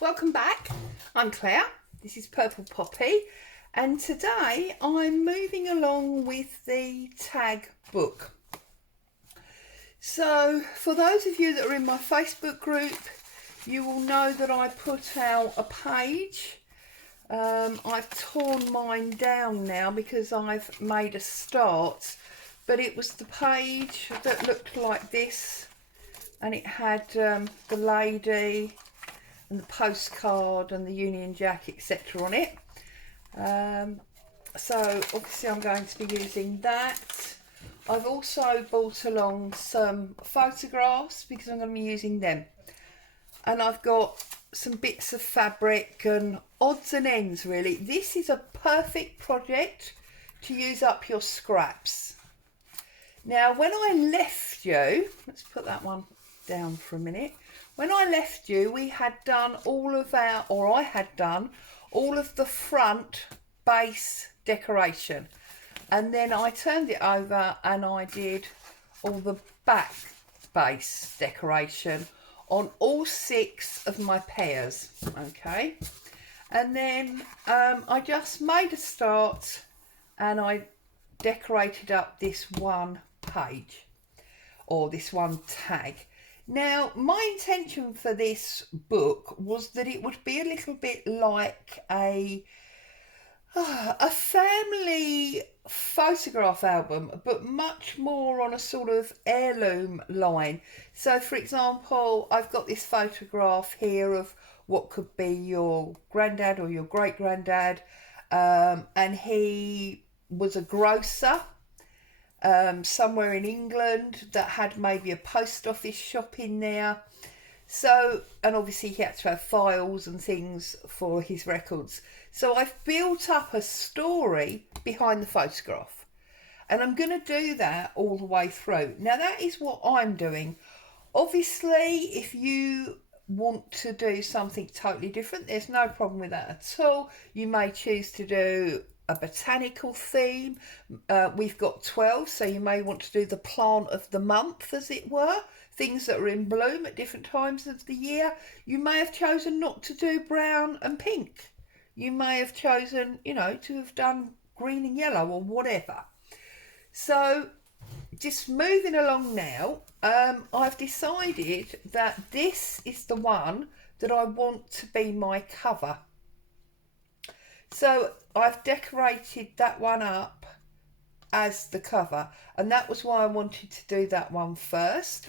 welcome back. I'm Claire, this is Purple Poppy, and today I'm moving along with the tag book. So for those of you that are in my Facebook group, you will know that I put out a page. I've torn mine down now because I've made a start, but it was the page that looked like this, and it had the lady and the postcard and the Union Jack, etc. on it. So obviously I'm going to be using that. I've also brought along some photographs because I'm going to be using them. And I've got some bits of fabric and odds and ends really. This is a perfect project to use up your scraps. Now when I left you, let's put that one down for a minute. When I left you, we had done all of our, or I had done all of the front base decoration, and then I turned it over and I did all the back base decoration on all 6 of my pairs. Okay, and then I just made a start and I decorated up this one page or this one tag. Now, my intention for this book was that it would be a little bit like a family photograph album, but much more on a sort of heirloom line. So, for example, I've got this photograph here of what could be your granddad or your great-granddad, and he was a grocer somewhere in England that had maybe a post office shop in there. So, and obviously he had to have files and things for his records. So I've built up a story behind the photograph, and I'm going to do that all the way through. Now that is what I'm doing. Obviously, if you want to do something totally different, there's no problem with that at all. You may choose to do a botanical theme. We've got 12, so you may want to do the plant of the month, as it were, things that are in bloom at different times of the year. You may have chosen not to do brown and pink. You may have chosen, you know, to have done green and yellow or whatever. So just moving along now, I've decided that this is the one that I want to be my cover. So I've decorated that one up as the cover, and that was why I wanted to do that one first.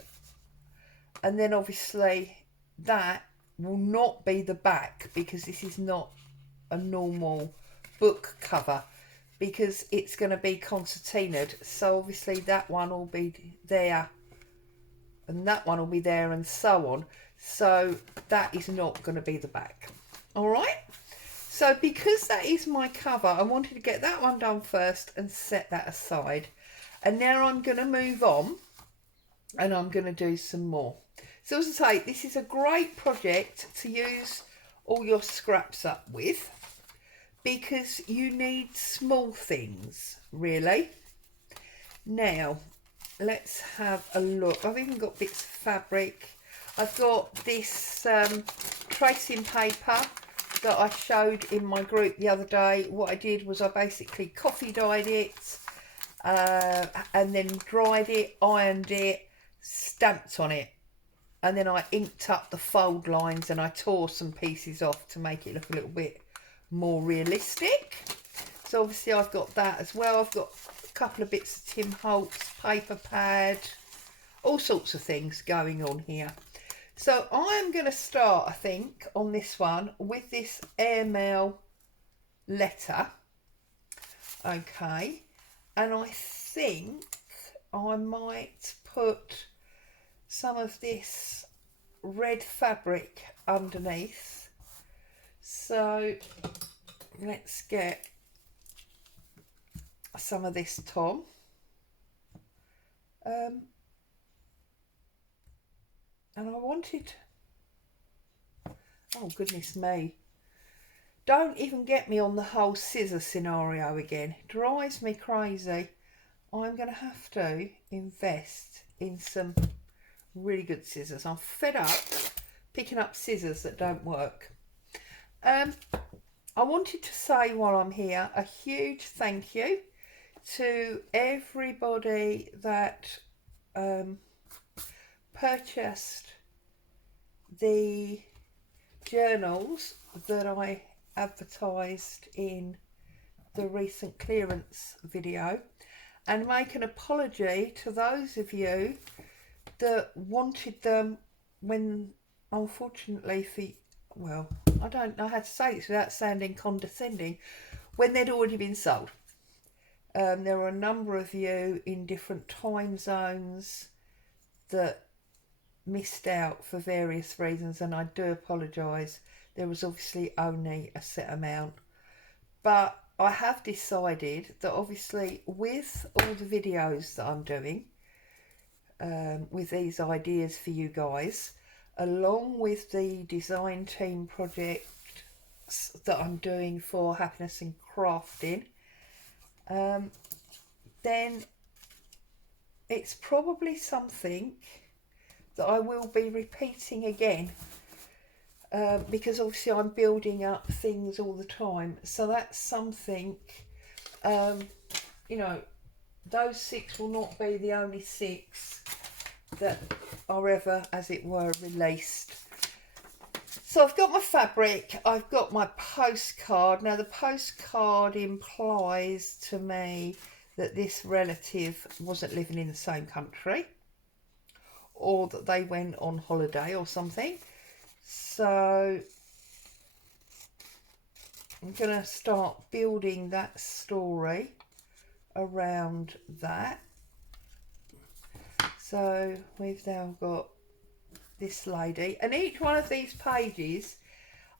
And then obviously that will not be the back, because this is not a normal book cover, because it's going to be concertinaed. So obviously that one will be there and that one will be there and so on. So that is not going to be the back. All right. So because that is my cover, I wanted to get that one done first and set that aside. And now I'm going to move on and I'm going to do some more. So as I say, this is a great project to use all your scraps up with, because you need small things, really. Now, let's have a look. I've even got bits of fabric. I've got this tracing paper that I showed in my group the other day. What I did was I basically coffee dyed it and then dried it, ironed it, stamped on it, and then I inked up the fold lines and I tore some pieces off to make it look a little bit more realistic. So obviously I've got that as well. I've got a couple of bits of Tim Holtz paper pad, all sorts of things going on here. So I'm going to start, I think, on this one with this airmail letter. Okay. And I think I might put some of this red fabric underneath. So let's get some of this Tom. And I wanted, oh goodness me, don't even get me on the whole scissor scenario again. It drives me crazy. I'm going to have to invest in some really good scissors. I'm fed up picking up scissors that don't work. I wanted to say while I'm here a huge thank you to everybody that purchased the journals that I advertised in the recent clearance video, and make an apology to those of you that wanted them when, unfortunately, well, I don't know how to say this without sounding condescending, when they'd already been sold. There were a number of you in different time zones that missed out for various reasons, and I do apologise. There was obviously only a set amount, but I have decided that obviously with all the videos that I'm doing with these ideas for you guys, along with the design team projects that I'm doing for Happiness in Crafting, then it's probably something that I will be repeating again, because obviously I'm building up things all the time. So that's something, you know, those 6 will not be the only 6 that are ever, as it were, released. So I've got my fabric, I've got my postcard. Now the postcard implies to me that this relative wasn't living in the same country, or that they went on holiday or something. So I'm going to start building that story around that. So we've now got this lady, and each one of these pages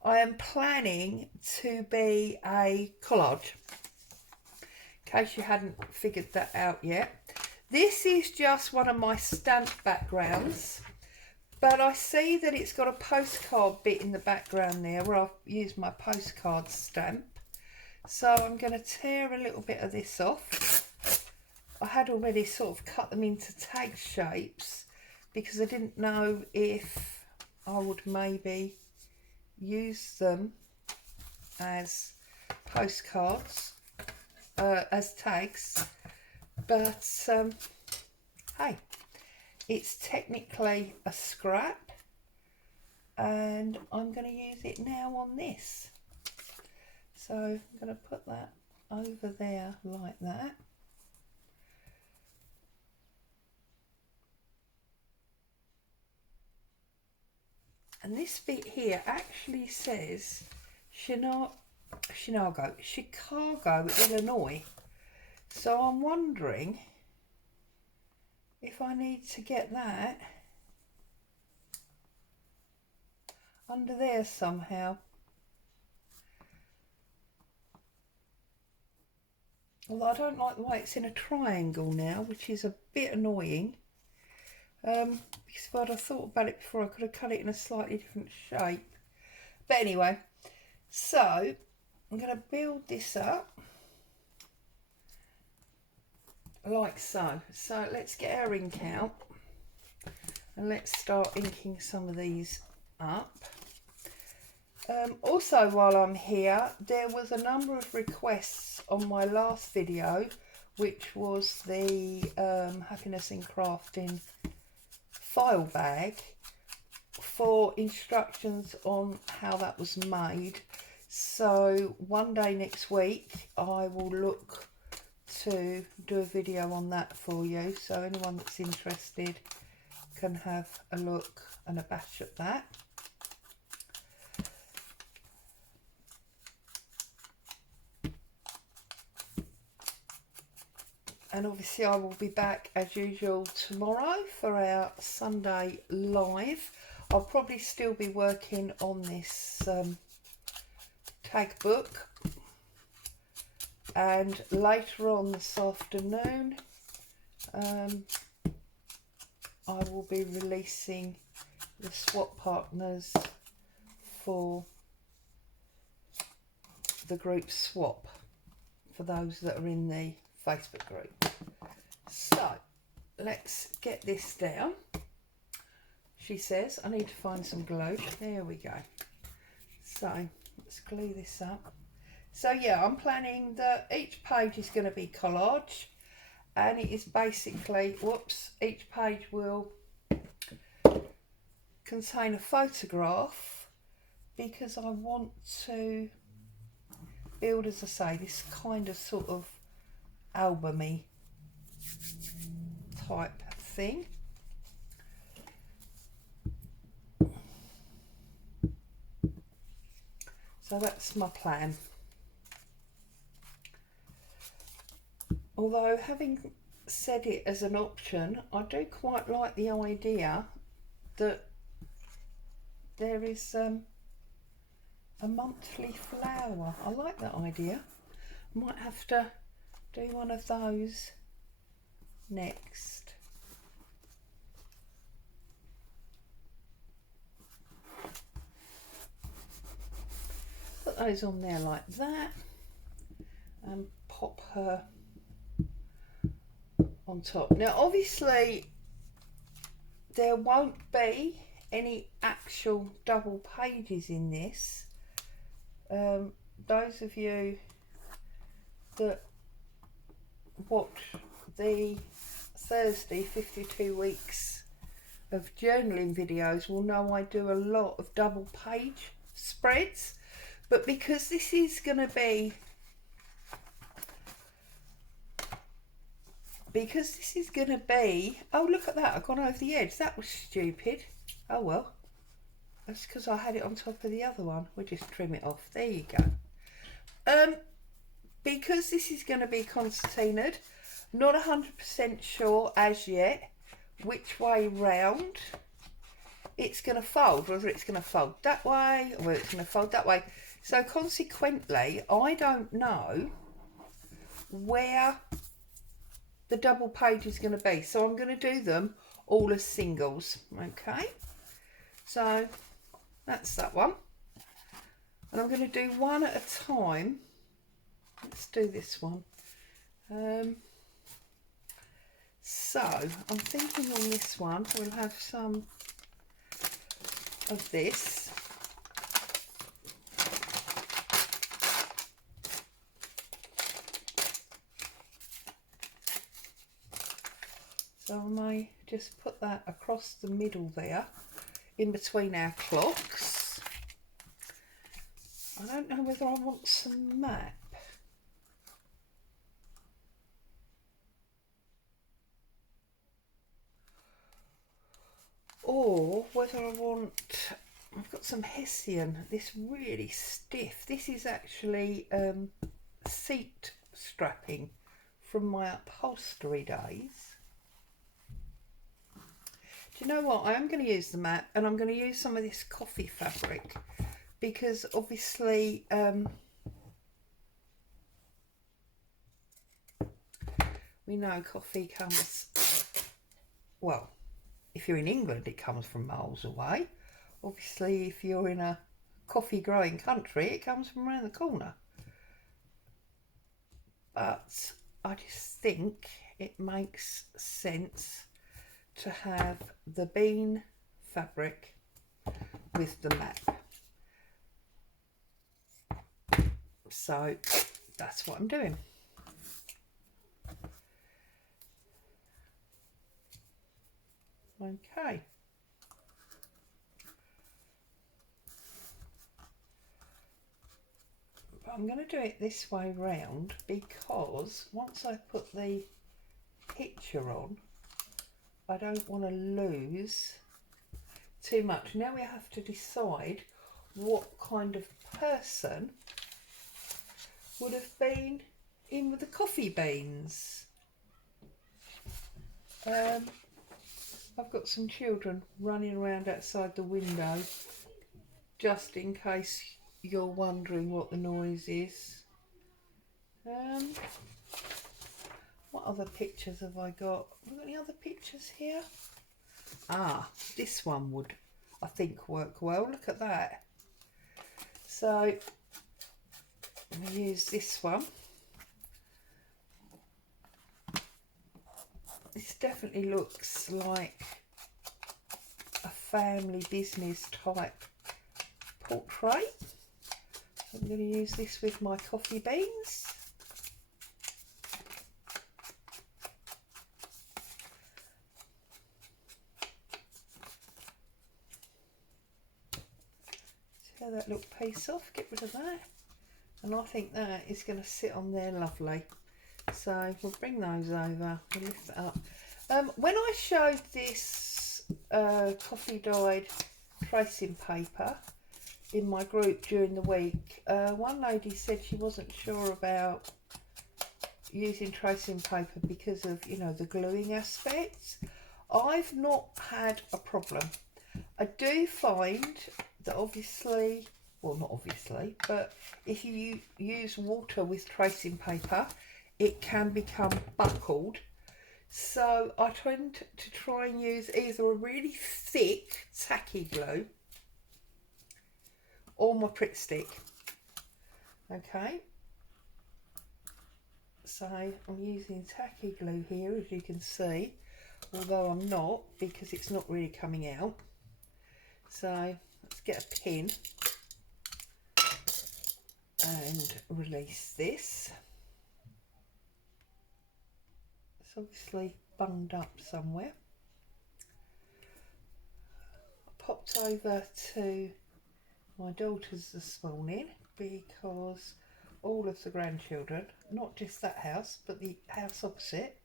I am planning to be a collage, in case you hadn't figured that out yet. This is just one of my stamp backgrounds, but I see that it's got a postcard bit in the background there where I've used my postcard stamp. So I'm going to tear a little bit of this off. I had already sort of cut them into tag shapes because I didn't know if I would maybe use them as postcards, as tags, but hey, it's technically a scrap, and I'm going to use it now on this. So I'm going to put that over there like that. And this bit here actually says Chicago, Illinois. So I'm wondering if I need to get that under there somehow. Although I don't like the way it's in a triangle now, which is a bit annoying. Because if I'd have thought about it before, I could have cut it in a slightly different shape. But anyway, so I'm going to build this up like so. So let's get our ink out and let's start inking some of these up. Also, while I'm here, there was a number of requests on my last video, which was the Happiness in Crafting file bag, for instructions on how that was made. So one day next week I will look to do a video on that for you, so anyone that's interested can have a look and a bash at that. And obviously I will be back as usual tomorrow for our Sunday live. I'll probably still be working on this tag book. And later on this afternoon, I will be releasing the swap partners for the group swap, for those that are in the Facebook group. So let's get this down. She says I need to find some glue. There we go. So let's glue this up. So yeah, I'm planning that each page is going to be collage, and it is basically, whoops, each page will contain a photograph, because I want to build, as I say, this kind of sort of albumy type thing. So that's my plan. Although, having said it as an option, I do quite like the idea that there is a monthly flower. I like that idea. Might have to do one of those next. Put those on there like that and pop her on top. Now obviously there won't be any actual double pages in this. Those of you that watch the Thursday 52 weeks of journaling videos will know I do a lot of double page spreads, but because this is going to be, oh look at that, I've gone over the edge, that was stupid. Oh well, that's because I had it on top of the other one. We'll just trim it off, there you go. Because this is going to be concertinaed, not 100% sure as yet which way round it's going to fold, whether it's going to fold that way or whether it's going to fold that way. So consequently, I don't know where the double page is going to be. So I'm going to do them all as singles. Okay, so that's that one. And I'm going to do one at a time. Let's do this one. So I'm thinking on this one we'll have some of this. So I may just put that across the middle there, in between our clocks. I don't know whether I want some map. Or whether I want, I've got some Hessian, this really stiff. This is actually seat strapping from my upholstery days. Do you know what? I am going to use the mat, and I'm going to use some of this coffee fabric, because obviously we know coffee comes, well, if you're in England it comes from miles away. Obviously if you're in a coffee growing country it comes from around the corner. But I just think it makes sense to have the bean fabric with the map. So that's what I'm doing. Okay. But I'm going to do it this way round, because once I put the picture on, I don't want to lose too much. Now we have to decide what kind of person would have been in with the coffee beans. I've got some children running around outside the window, just in case you're wondering what the noise is. What other pictures have I got? Have I got any other pictures here? Ah, this one would, I think, work well. Look at that. So I'm going to use this one. This definitely looks like a family business type portrait. I'm going to use this with my coffee beans. See how that little piece off, get rid of that. And I think that is going to sit on there lovely. So we'll bring those over, we'll lift that up. When I showed this coffee dyed tracing paper in my group during the week, one lady said she wasn't sure about using tracing paper because of, you know, the gluing aspects. I've not had a problem. I do find that obviously, well, not obviously, but if you use water with tracing paper, it can become buckled. So I tend to try and use either a really thick tacky glue or my Pritt stick. Okay, so I'm using tacky glue here, as you can see, although I'm not, because it's not really coming out. So let's get a pin and release this. It's obviously bunged up somewhere. I popped over to my daughter's this morning because all of the grandchildren, not just that house but the house opposite,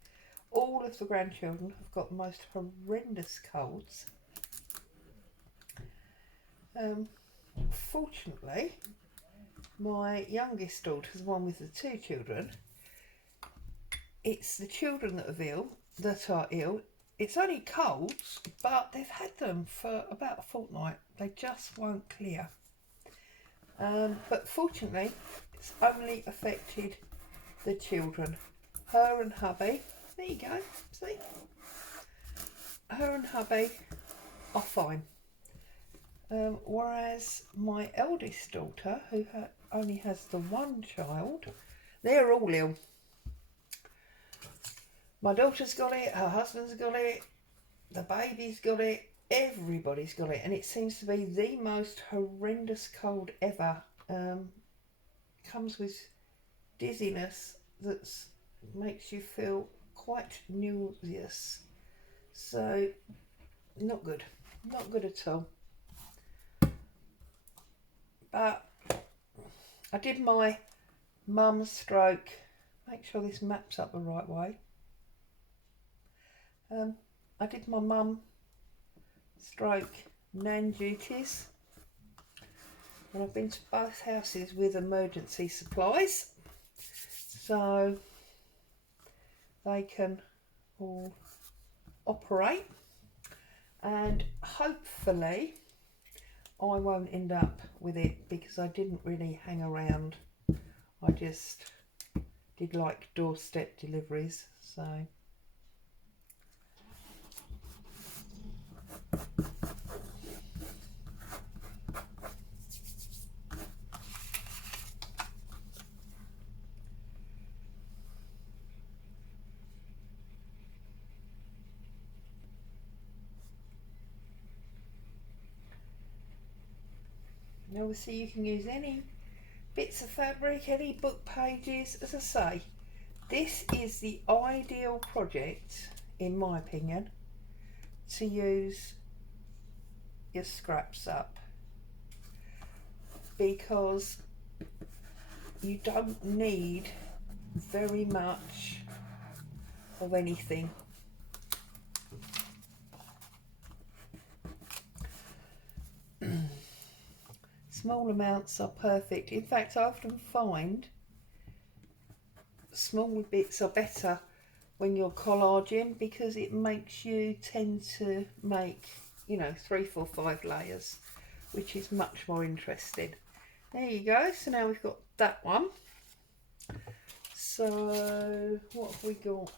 all of the grandchildren have got the most horrendous colds. Fortunately, my youngest daughter is the one with the 2 children. It's the children that are ill. It's only colds, but they've had them for about a fortnight. They just won't clear. But fortunately, it's only affected the children. Her and hubby, there you go, see? Her and hubby are fine. Whereas my eldest daughter, who only has the 1 child, they're all ill. My daughter's got it, her husband's got it, the baby's got it, everybody's got it, and it seems to be the most horrendous cold ever. Comes with dizziness that makes you feel quite nauseous. So, not good at all. But I did my mum stroke, make sure this maps up the right way. I did my mum stroke nan duties, and I've been to both houses with emergency supplies, so they can all operate, and hopefully I won't end up with it because I didn't really hang around. I just did like doorstep deliveries, so. Obviously you can use any bits of fabric, any book pages. As I say, this is the ideal project, in my opinion, to use your scraps up, because you don't need very much of anything. Small amounts are perfect. In fact, I often find small bits are better when you're collaging, because it makes you tend to make, you know, 3, 4, 5 layers, which is much more interesting. There you go. So now we've got that one. So what have we got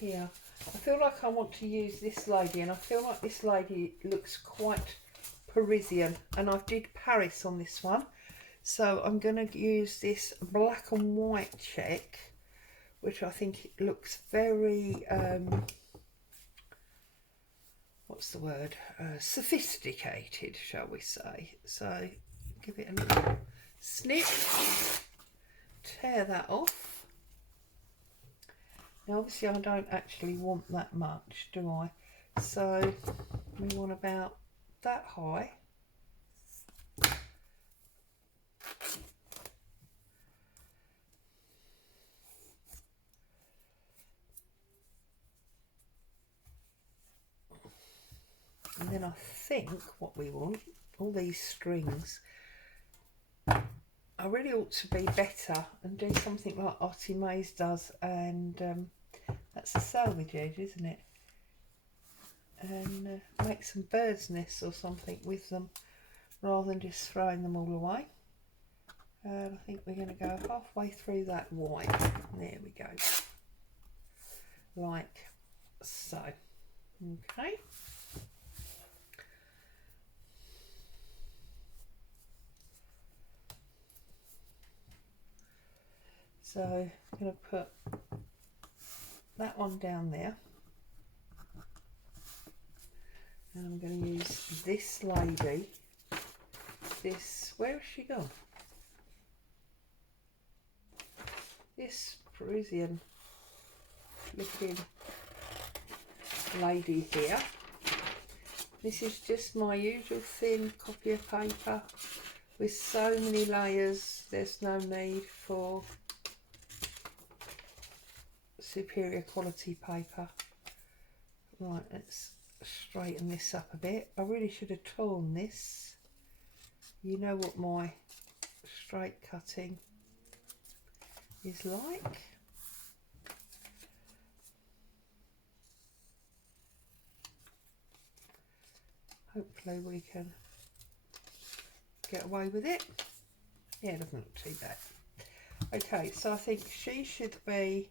here? I feel like I want to use this lady, and I feel like this lady looks quite Parisian, and I did Paris on this one, so I'm going to use this black and white check, which I think looks very what's the word, sophisticated, shall we say. So give it a little snip, tear that off. Now obviously I don't actually want that much, do I? So we want about that high. And then I think what we want, all these strings, I really ought to be better and do something like Artie Mays does, and that's a salvage edge, isn't it? And make some bird's nests or something with them rather than just throwing them all away. And I think we're going to go halfway through that white. There we go. Like so. Okay. So I'm going to put that one down there. And I'm going to use this lady. This, where has she gone? This Parisian looking lady here. This is just my usual thin copy of paper with so many layers. There's no need for superior quality paper. Right, let's straighten this up a bit. I really should have torn this. You know what my straight cutting is like. Hopefully we can get away with it. Yeah, it doesn't look too bad. Okay, so I think she should be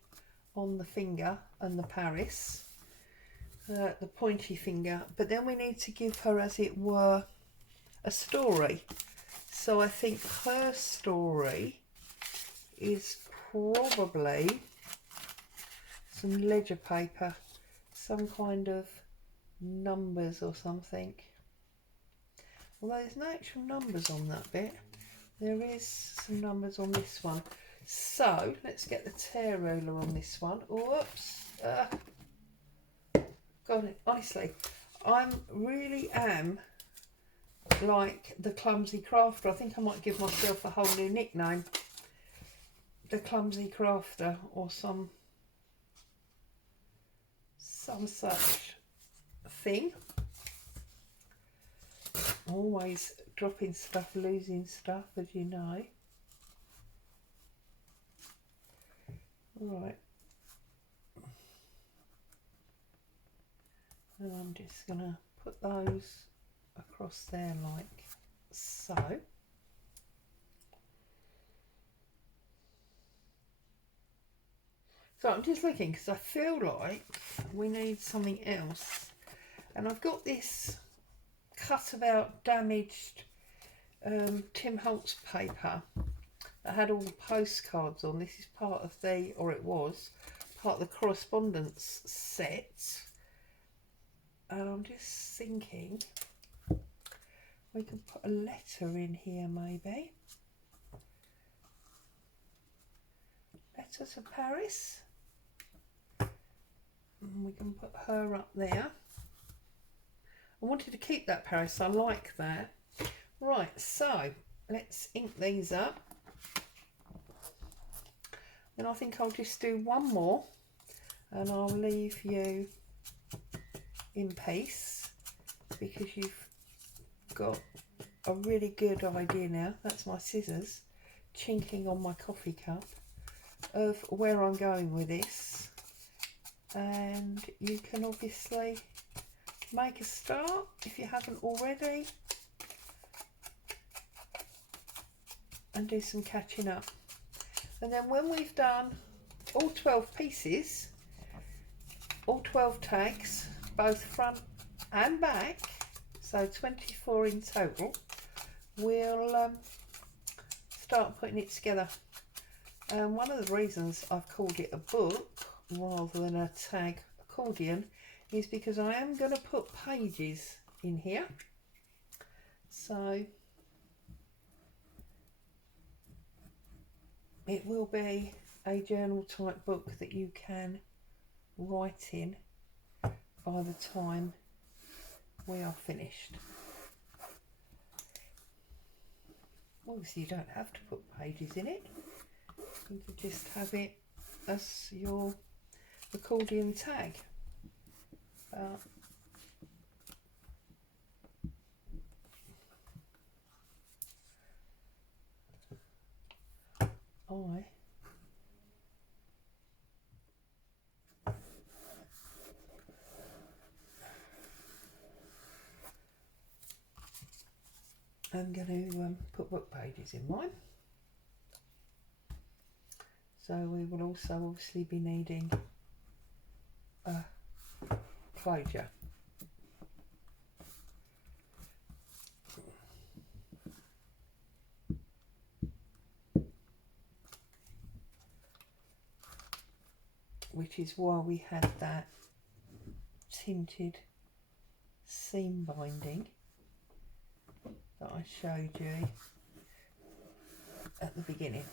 on the finger and the Paris, the pointy finger, but then we need to give her, as it were, a story. So I think her story is probably some ledger paper, some kind of numbers or something. Although there's no actual numbers on that bit, there is some numbers on this one. So let's get the tear ruler on this one. Whoops. God, honestly, I really am like the clumsy crafter. I think I might give myself a whole new nickname. The clumsy crafter, or some such thing. Always dropping stuff, losing stuff, as you know. Right. And I'm just going to put those across there like so. So I'm just looking because I feel like we need something else. And I've got this cut about damaged Tim Holtz paper that had all the postcards on. This is part of the, or it was, part of the correspondence set. And I'm just thinking we can put a letter in here maybe. Letter to Paris. And we can put her up there. I wanted to keep that Paris, I like that. Right, so let's ink these up. Then I think I'll just do one more and I'll leave you in peace, because you've got a really good idea now. That's my scissors chinking on my coffee cup of where I'm going with this, and you can obviously make a start if you haven't already and do some catching up. And then when we've done all 12 pieces, all 12 tags, both front and back, so 24 in total, we'll start putting it together. And one of the reasons I've called it a book rather than a tag accordion is because I am going to put pages in here. So it will be a journal type book that you can write in by the time we are finished. Obviously you don't have to put pages in it, you can just have it as your accordion tag. But I am going to put book pages in mine. So we will also obviously be needing a closure. Which is why we had that tinted seam binding that I showed you at the beginning.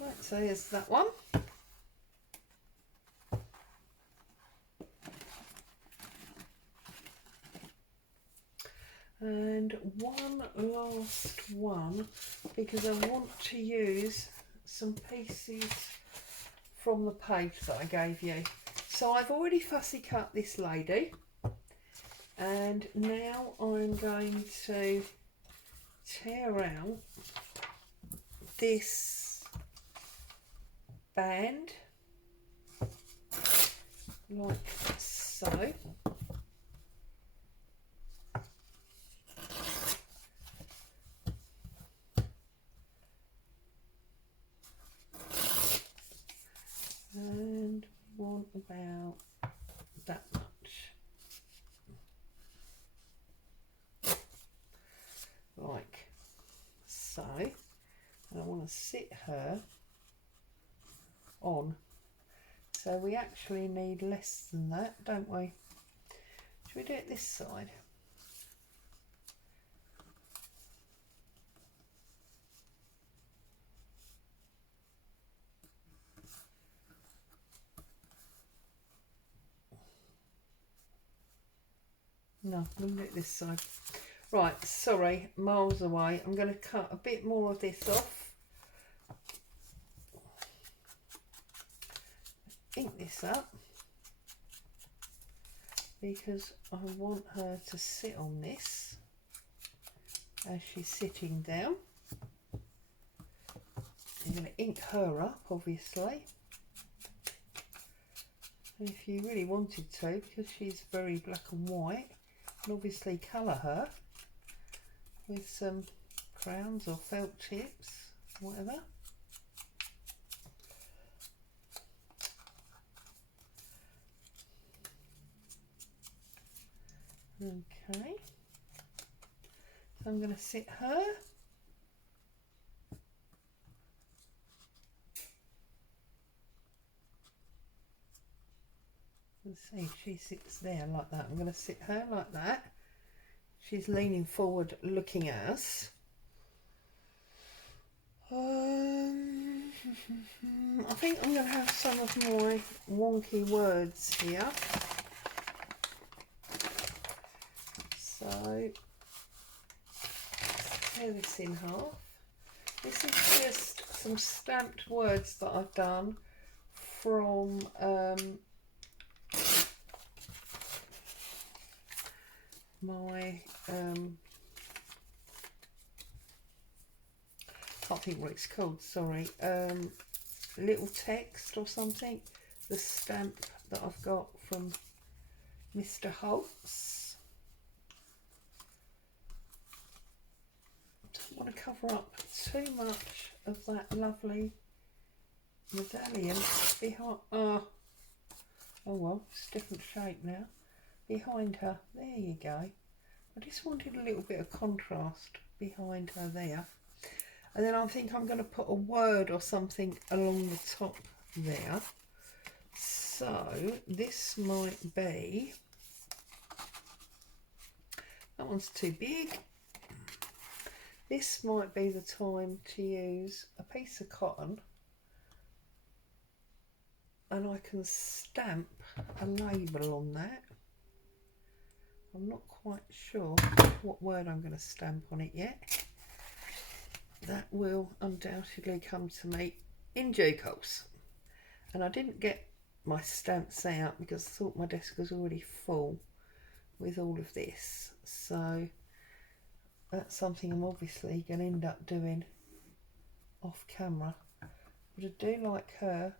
Right, so here's that one. And one last one, because I want to use some pieces from the page that I gave you. So I've already fussy cut this lady, and now I'm going to tear out this band like so. And we want about that much, like so. And I want to sit her on, so we actually need less than that, don't we? Should we do it this side? No, I'm going to do it this side. Right, sorry, miles away. I'm going to cut a bit more of this off. Ink this up, because I want her to sit on this as she's sitting down. I'm going to ink her up, obviously. And if you really wanted to, because she's very black and white, and obviously colour her with some crowns or felt tips, whatever. Okay, so I'm going to sit her. Let's see, she sits there like that. I'm going to sit her like that. She's leaning forward looking at us. I think I'm going to have some of my wonky words here. So, tear this in half. This is just some stamped words that I've done from my can't think what it's called, sorry, little text or something, the stamp that I've got from Mr. Holtz. Don't want to cover up too much of that lovely medallion behind. Oh well, it's a different shape now. Behind her, there you go. I just wanted a little bit of contrast behind her there. And then I think I'm going to put a word or something along the top there. So this might be, that one's too big. This might be the time to use a piece of cotton, and I can stamp a label on that. I'm not quite sure what word I'm going to stamp on it yet. That will undoubtedly come to me in due course. And I didn't get my stamps out because I thought my desk was already full with all of this. So that's something I'm obviously going to end up doing off camera. But I do like her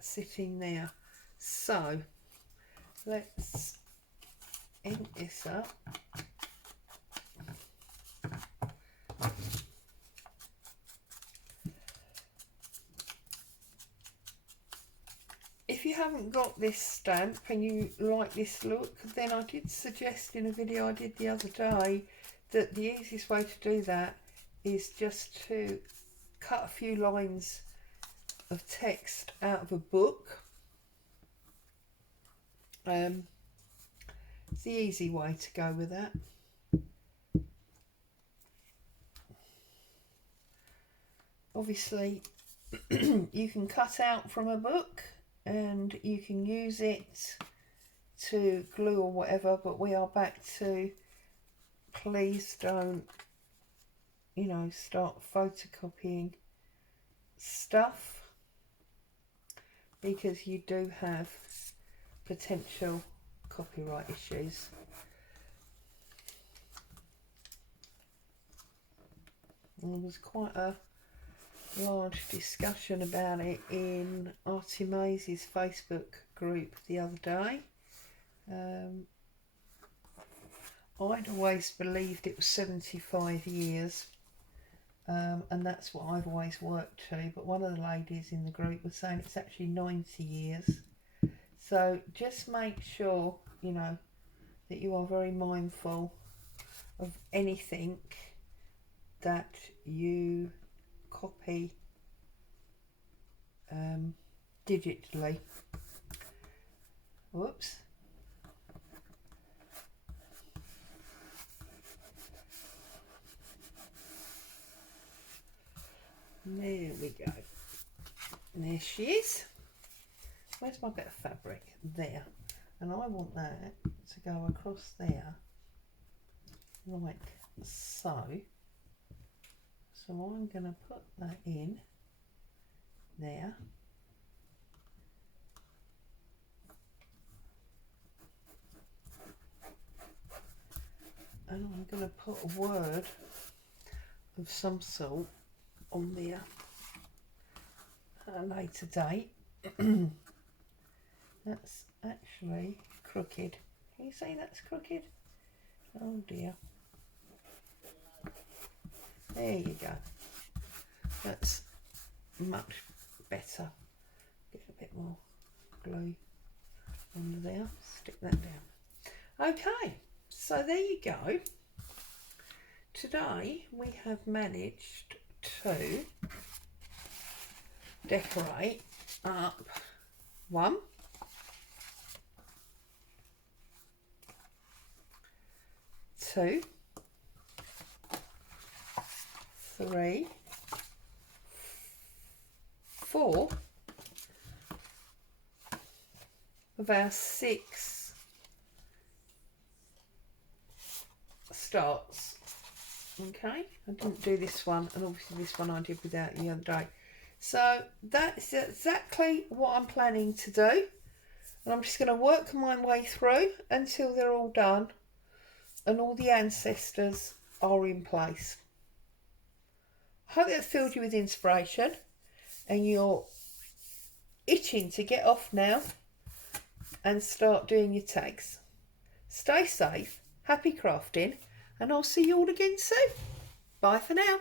sitting there. So let's ink this up. If you haven't got this stamp and you like this look, then I did suggest in a video I did the other day that the easiest way to do that is just to cut a few lines of text out of a book. It's the easy way to go with that. Obviously you can cut out from a book and you can use it to glue or whatever, but we are back to please don't, you know, start photocopying stuff, because you do have potential copyright issues. And there was quite a large discussion about it in Artie Maze's Facebook group the other day. I'd always believed it was 75 years, and that's what I've always worked to, but one of the ladies in the group was saying it's actually 90 years. So just make sure, you know, that you are very mindful of anything that you copy digitally. Whoops. There we go. And there she is. Where's my bit of fabric? There. And I want that to go across there like so. So I'm going to put that in there. And I'm going to put a word of some sort on there at a later date. That's actually crooked. Can you see that's crooked? Oh dear. There you go. That's much better. Get a bit more glue under there. Stick that down. Okay, so there you go. Today we have managed to decorate up 1, 2, 3, 4 of our 6 starts. Okay, I didn't do this one, and obviously this one I did without the other day. So that's exactly what I'm planning to do, and I'm just going to work my way through until they're all done and all the ancestors are in place. I hope that filled you with inspiration and you're itching to get off now and start doing your tags. Stay safe, happy crafting, and I'll see you all again soon. Bye for now.